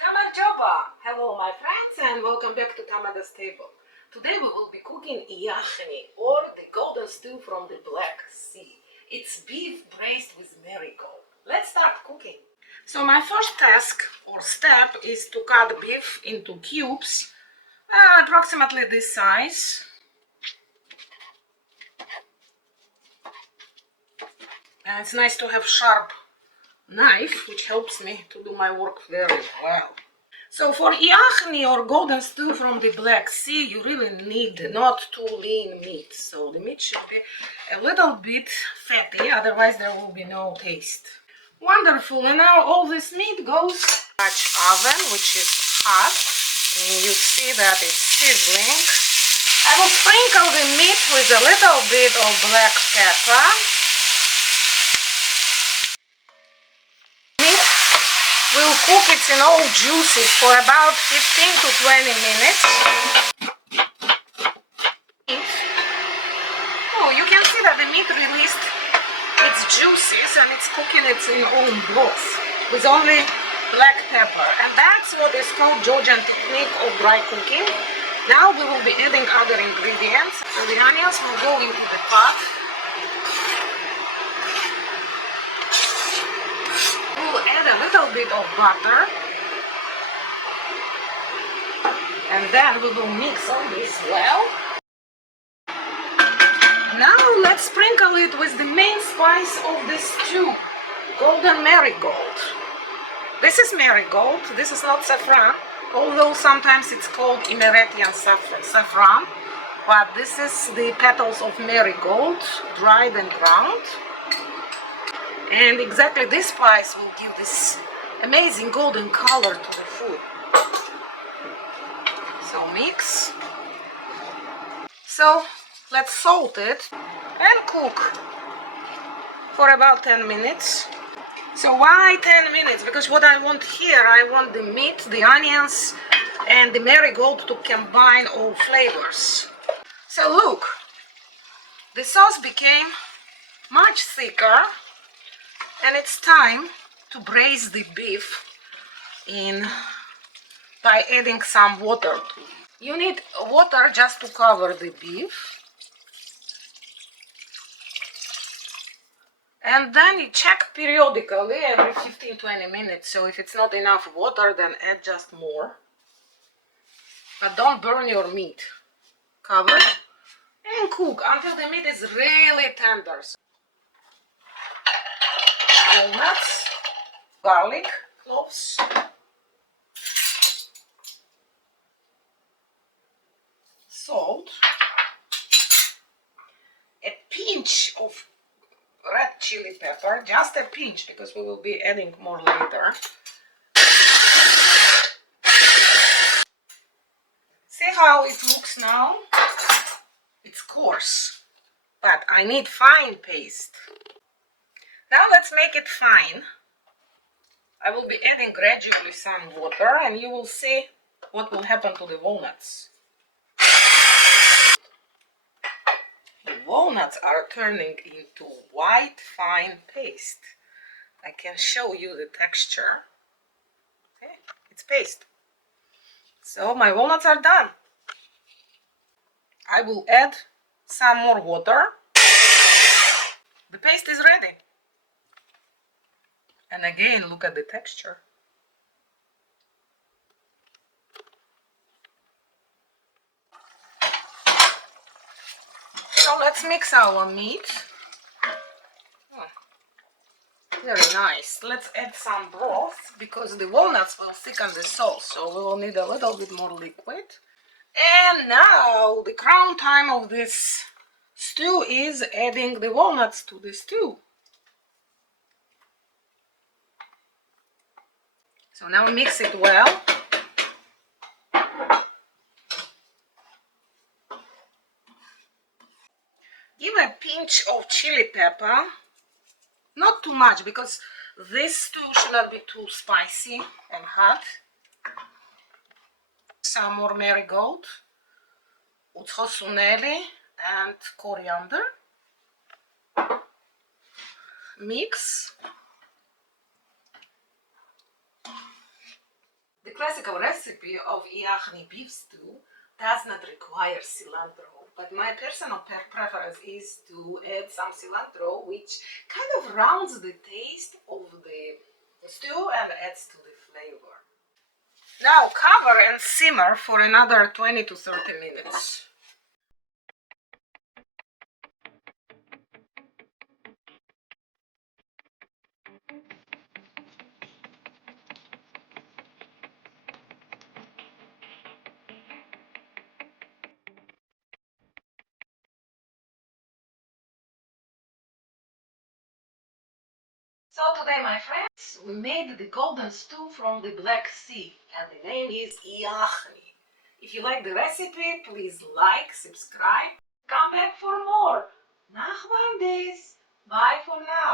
Marhaba! Hello my friends and welcome back to Tamada's table. Today we will be cooking Iakhni, or the golden stew from the Black Sea. It's beef braised with marigold. Let's start cooking. So my first task or step is to cut beef into cubes, approximately this size. And it's nice to have sharp knife, which helps me to do my work very well. So for Iakhni or golden stew from the Black Sea, you really need not too lean meat. So the meat should be a little bit fatty, otherwise there will be no taste. Wonderful, and now all this meat goes to the Dutch oven, which is hot, and you see that it's sizzling. I will sprinkle the meat with a little bit of black pepper. We'll cook it in all juices for about 15 to 20 minutes. Oh, you can see that the meat released its juices and it's cooking its own broth with only black pepper. And that's what is called Georgian technique of dry cooking. Now we will be adding other ingredients. So the onions will go into the pot. We'll add a little bit of butter, and then we will mix all this well. Now let's sprinkle it with the main spice of this stew, golden marigold. This is marigold, this is not saffron, although sometimes it's called Imeretian saffron, but this is the petals of marigold, dried and ground. And exactly this spice will give this amazing golden color to the food. So mix. So let's salt it and cook for about 10 minutes. So why 10 minutes? Because what I want here, I want the meat, the onions and the marigold to combine all flavors. So look, the sauce became much thicker. And it's time to braise the beef in by adding some water to it. You need water just to cover the beef. And then you check periodically every 15-20 minutes. So if it's not enough water, then add just more. But don't burn your meat. Cover and cook until the meat is really tender. Walnuts, garlic cloves, salt, a pinch of red chili pepper, just a pinch because we will be adding more later. See how it looks now? It's coarse, but I need fine paste. Now let's make it fine. I will be adding gradually some water and you will see what will happen to the walnuts. The walnuts are turning into white fine paste. I can show you the texture. Okay, it's paste. So my walnuts are done. I will add some more water. The paste is ready. And again, look at the texture. So let's mix our meat. Very nice. Let's add some broth because the walnuts will thicken the sauce. So we will need a little bit more liquid. And now the crown time of this stew is adding the walnuts to the stew. So now mix it well. Give a pinch of chili pepper, not too much because this stew should not be too spicy and hot. Some more marigold, utschosuneli and coriander. Mix. The classical recipe of Iakhni beef stew does not require cilantro, but my personal preference is to add some cilantro, which kind of rounds the taste of the stew and adds to the flavor. Now cover and simmer for another 20 to 30 minutes. So today, my friends, we made the golden stew from the Black Sea, and the name is Iakhni. If you like the recipe, please like, subscribe, come back for more. Nachman days. Bye for now.